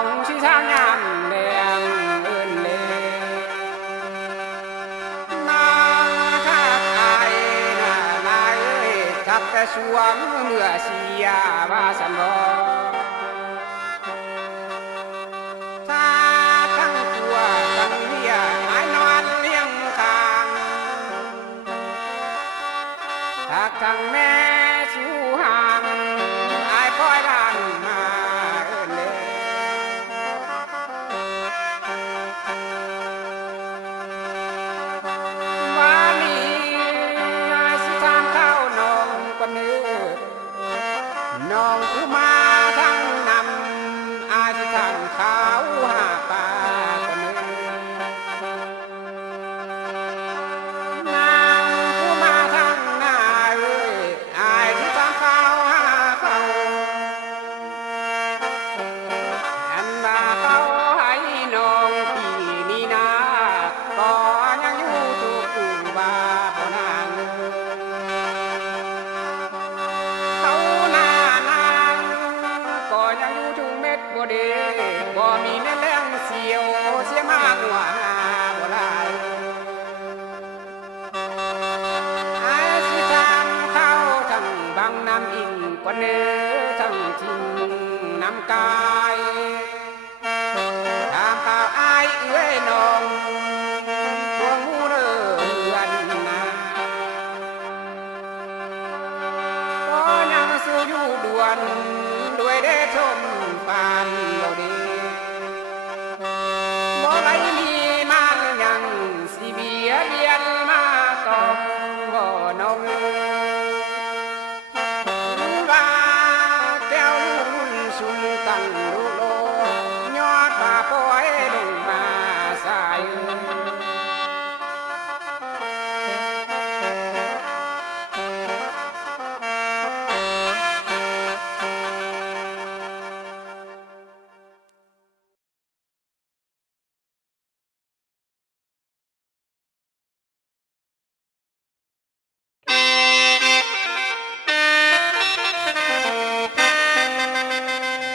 องชิทางยามแดงเอิ้นเลนาคักอายน่านายเอ้ยจับแต่สวงเมื่อเสียว่าสันบ่ถ้าทั้งตัวทั้งเมียอายนอนเลี้ยงข้างถ้าทั้งแม่สู้ห่างอายปล่อยบ้านมาเอิ้นเลวันนี้อายสิถามข้าวน้องกว่านี้น้องคือมาทั้งนำอาสิถามข้าวหาปลากว่านี้นางคือมาทั้งหน้าเอ้ยอายสิถามข้าวหาเขาอันว่าเขาให้น้องปีนี้นะก็ยังอยู่ทุกว่าบ่นางเขาหน้านางก็ยังอยู่ทุกเม็ดบ่เด้บ่มีแม่แรงเสียวเสียมากหัวหน้าบ่หลายอายสิถามเขาทั้งบางน้ำอิงกว่าเนื้อทั้งทิ้งน้ำกายถามข่าวอายเอ้ยน้องดวงหูเรือนนาก็ยังสู้อยู่ด่วนด้วยเดชมปานบ่ดีบ่ไหลมีมายังสิเบียดเบียนมาต้องบ่น้องว่าแก้วรุ่นสุ่มตั้งรูโลยอดป่าปล่อยลงมาสาย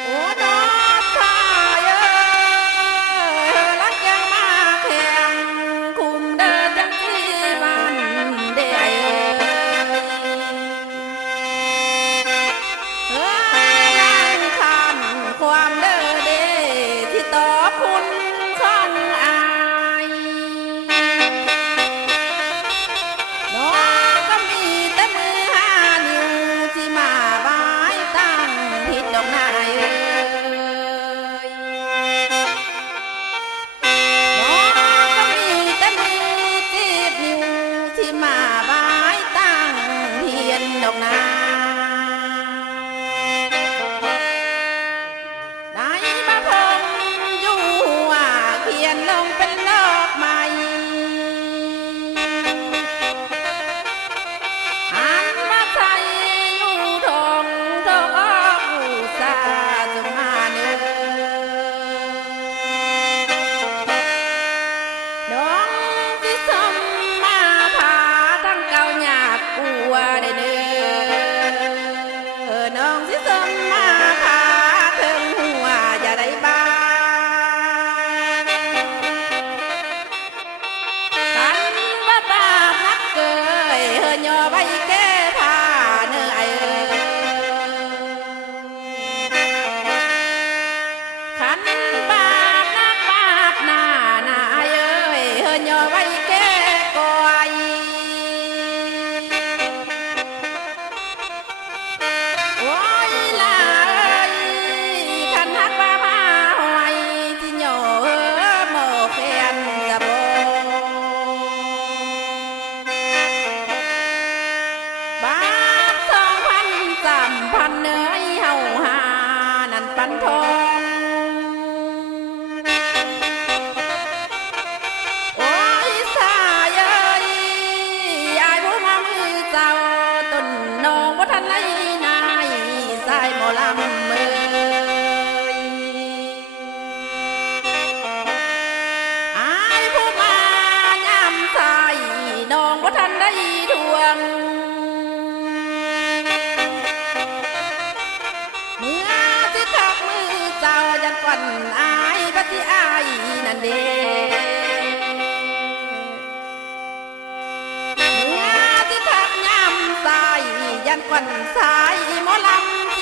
โอ้ดอกทายเอ้ยรักยังมาแข่งคุมเดินจังที่บ้านเด้เอ้ยนั่งคันความเด้อเด้ที่ต่อคุณของอายน้องก็มีแต่มือห้านิ้วที่มาบายตั้งผิดดอกนายเอ้ยน้องก็มีแต่มือจีบนิ้วที่มาบายตั้งเทียนดอกนาได้มาพงอยู่ว่าเขียนลงเป็นดอกไม้หันมาใส่อยู่ทงทอกอุตสาห์จงมาเนื้อน้องที่สมมาพาทั้งเก่าหยาบกลัวได้เนื้อน้องที่สมมาพาถึงหัวอย่าได้บ้าขันว่าบาปนักเกยย่อไว้แก้ผ้าเนื้อไอเอ้ยขันบาปนักบาปหน้าไอเอ้ยย่อไว้แก้ก่อยโอ้ยล่ะเอ้ยขันหักว่าผ้าหอยที่ย่อโมแขนสะโบบาท2,000 3,000เนื้อเฮาหานั่นปันทองโอ้ยสายเอ้ยยายผู้มามือเจ้าต้นน้องบ่ทันไรนายสายหมอลำเอ้ยอายผู้มายามสายน้องบ่ทันได้ทวง เมื่อที่ทักมือ สาวยันก่อนอายก็ที่อายนั่นเด้ที่ทักยามสายยันก่อนสายหมอลำ